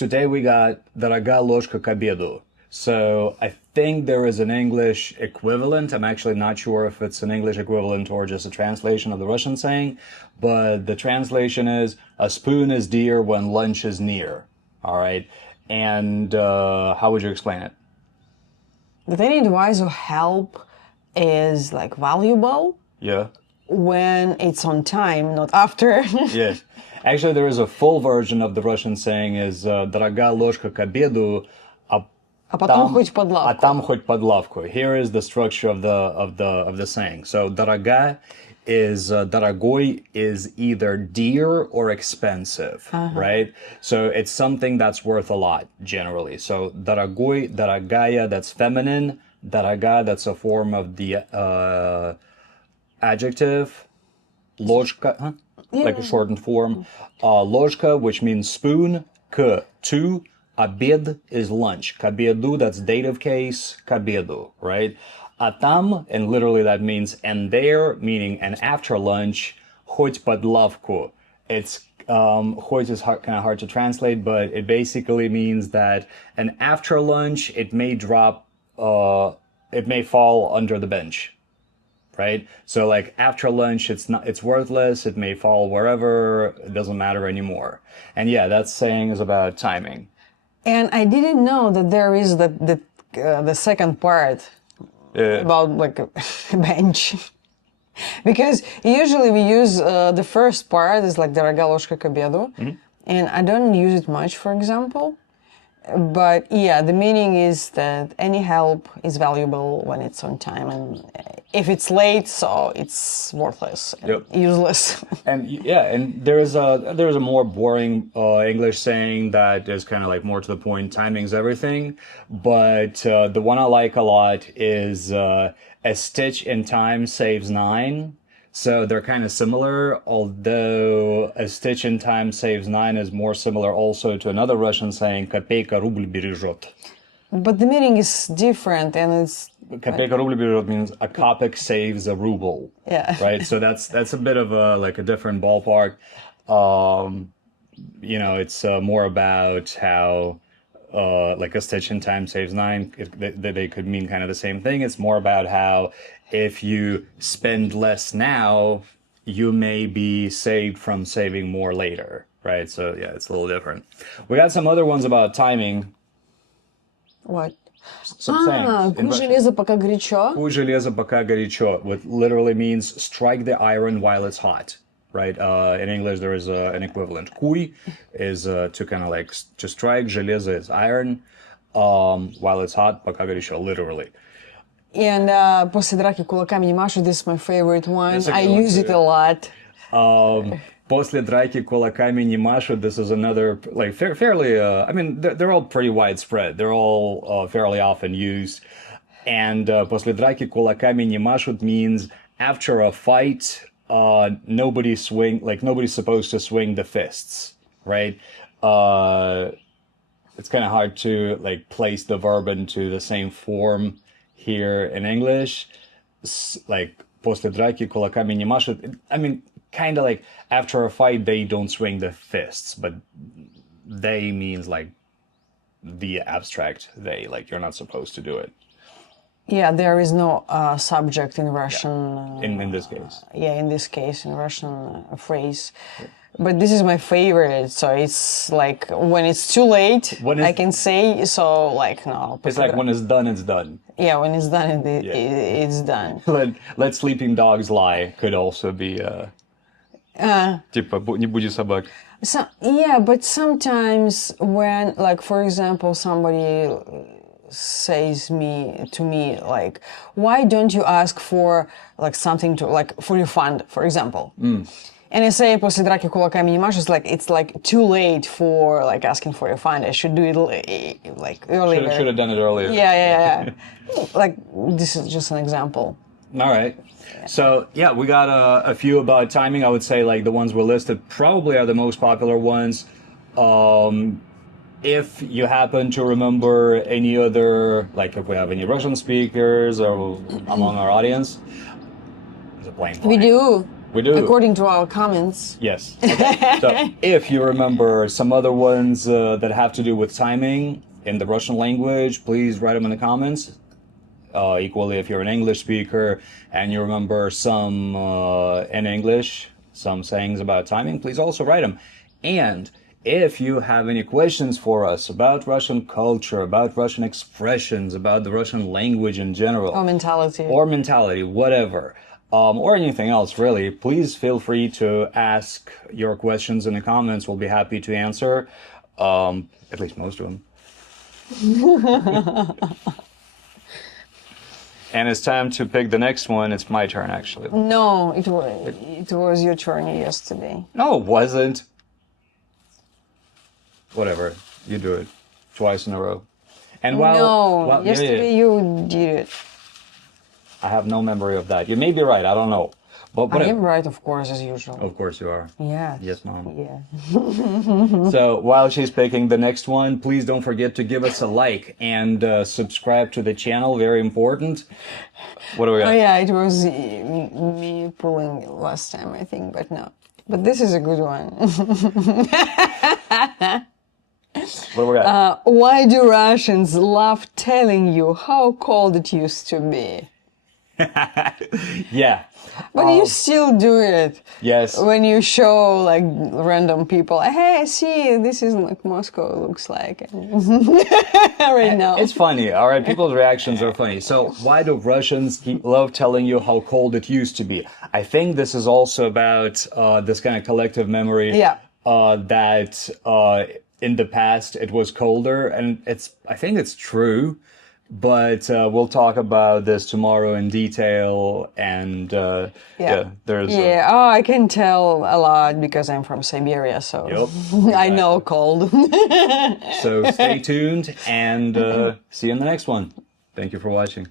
Today we got дорога ложка к обеду. So I think there is an English equivalent. I'm actually not sure if it's an English equivalent or just a translation of the Russian saying, but the translation is a spoon is dear when lunch is near. All right. And how would you explain it? That any advice or help is like valuable. Yeah. When it's on time, not after. Yes. Actually, there is a full version of the Russian saying is дорога ложка к обеду, А потом хоть под лавку. А там хоть под лавку. Here is the structure of the saying. So дорога is дорогой is either dear or expensive, right? So it's something that's worth a lot generally. So дорогой, дорогая, that's feminine. Дорога, that's a form of the adjective. Ложка, like a shortened form. Ложка, which means spoon. К, to. Обед is lunch. К обеду, that's dative case. К обеду, right? А там, and literally that means and there, meaning and after lunch. Хоть под лавку. It's хоть is kind of hard to translate, but it basically means that and after lunch it may drop. It may fall under the bench. Right? So like after lunch, it's worthless. It may fall wherever. It doesn't matter anymore. And yeah, that saying is about timing. And I didn't know that there is the second part about like a bench. Because usually we use the first part is like дорога ложка к обеду. And I don't use it much, for example. But yeah, the meaning is that any help is valuable when it's on time, and if it's late, so it's worthless and useless. And yeah, and there's a more boring English saying that is kind of like more to the point. Timing's everything. But the one I like a lot is a stitch in time saves nine. So they're kind of similar, although a stitch in time saves nine is more similar also to another Russian saying «копейка рубль бережет». But the meaning is different, and it's... «Копейка рубль бережет» means a kopeck saves a ruble. Yeah. Right? So that's a bit of a different ballpark. You know, it's more about how like a stitch in time saves nine. They could mean kind of the same thing. It's more about how if you spend less now, you may be saved from saving more later, right? So yeah, it's a little different. We got some other ones about timing. What? Some sayings. Куй железо пока горячо. Куй железо пока горячо, which literally means strike the iron while it's hot, right? In English, there is an equivalent. Куй is to kind of like to strike. Железо is iron. While it's hot, пока горячо, literally. And после драки кулаками не машу, this is my favorite one. I use it a lot. После драки кулаками не машут, this is another, like, fairly, I mean, they're all pretty widespread. They're all fairly often used. And после драки кулаками не машут means after a fight, nobody's supposed to swing the fists, right? It's kind of hard to, like, place the verb into the same form here in English. Like, после драки кулаками не машут. I mean, kind of like after a fight, they don't swing the fists, but they means like the abstract they, like you're not supposed to do it. Yeah, there is no subject in Russian. Yeah. In this case. Yeah, in this case, in Russian phrase. Yeah. But this is my favorite, so it's like when it's too late, I can say, so like, no. It's like when it's done, it's done. Yeah, when it's done, it's done. Let sleeping dogs lie could also be, типа, не буди собак. So, yeah, but sometimes when, like, for example, somebody says to me, like, why don't you ask for, like, something to, like, for refund, for example. And I say, после драки кулаками не машу, it's like too late for like asking for a fine. I should do it like earlier. Should have done it earlier. Yeah. Like this is just an example. All right. So yeah, we got a few about timing. I would say like the ones we listed probably are the most popular ones. If you happen to remember any other, like if we have any Russian speakers or among our audience, there's a plane flying. We do. We do. According to our comments. Yes. Okay. So if you remember some other ones that have to do with timing in the Russian language, please write them in the comments. Equally, if you're an English speaker and you remember some in English, some sayings about timing, please also write them. And if you have any questions for us about Russian culture, about Russian expressions, about the Russian language in general, Or mentality, whatever, or anything else really, please feel free to ask your questions in the comments. We'll be happy to answer, at least most of them. And it's time to pick the next one. It's my turn, actually. No, it was your turn yesterday. No, it wasn't. Whatever, you do it twice in a row. And yesterday you did it. I have no memory of that. You may be right. I don't know. But I am right, of course, as usual. Of course you are. Yeah. Yes, Mom. Yeah. So while she's picking the next one, please don't forget to give us a like and subscribe to the channel. Very important. What do we got? Oh yeah, it was me pulling last time, I think, but no. But this is a good one. What do we got? Why do Russians love telling you how cold it used to be? Yeah. But you still do it. Yes. When you show like random people, hey, see, this is like Moscow looks like right now. It's funny, all right? People's reactions are funny. So why do Russians love telling you how cold it used to be? I think this is also about this kind of collective memory. Yeah. That in the past it was colder, and I think it's true. But we'll talk about this tomorrow in detail, and there's... I can tell a lot because I'm from Siberia, so Yep, I know cold. So stay tuned, and see you in the next one. Thank you for watching.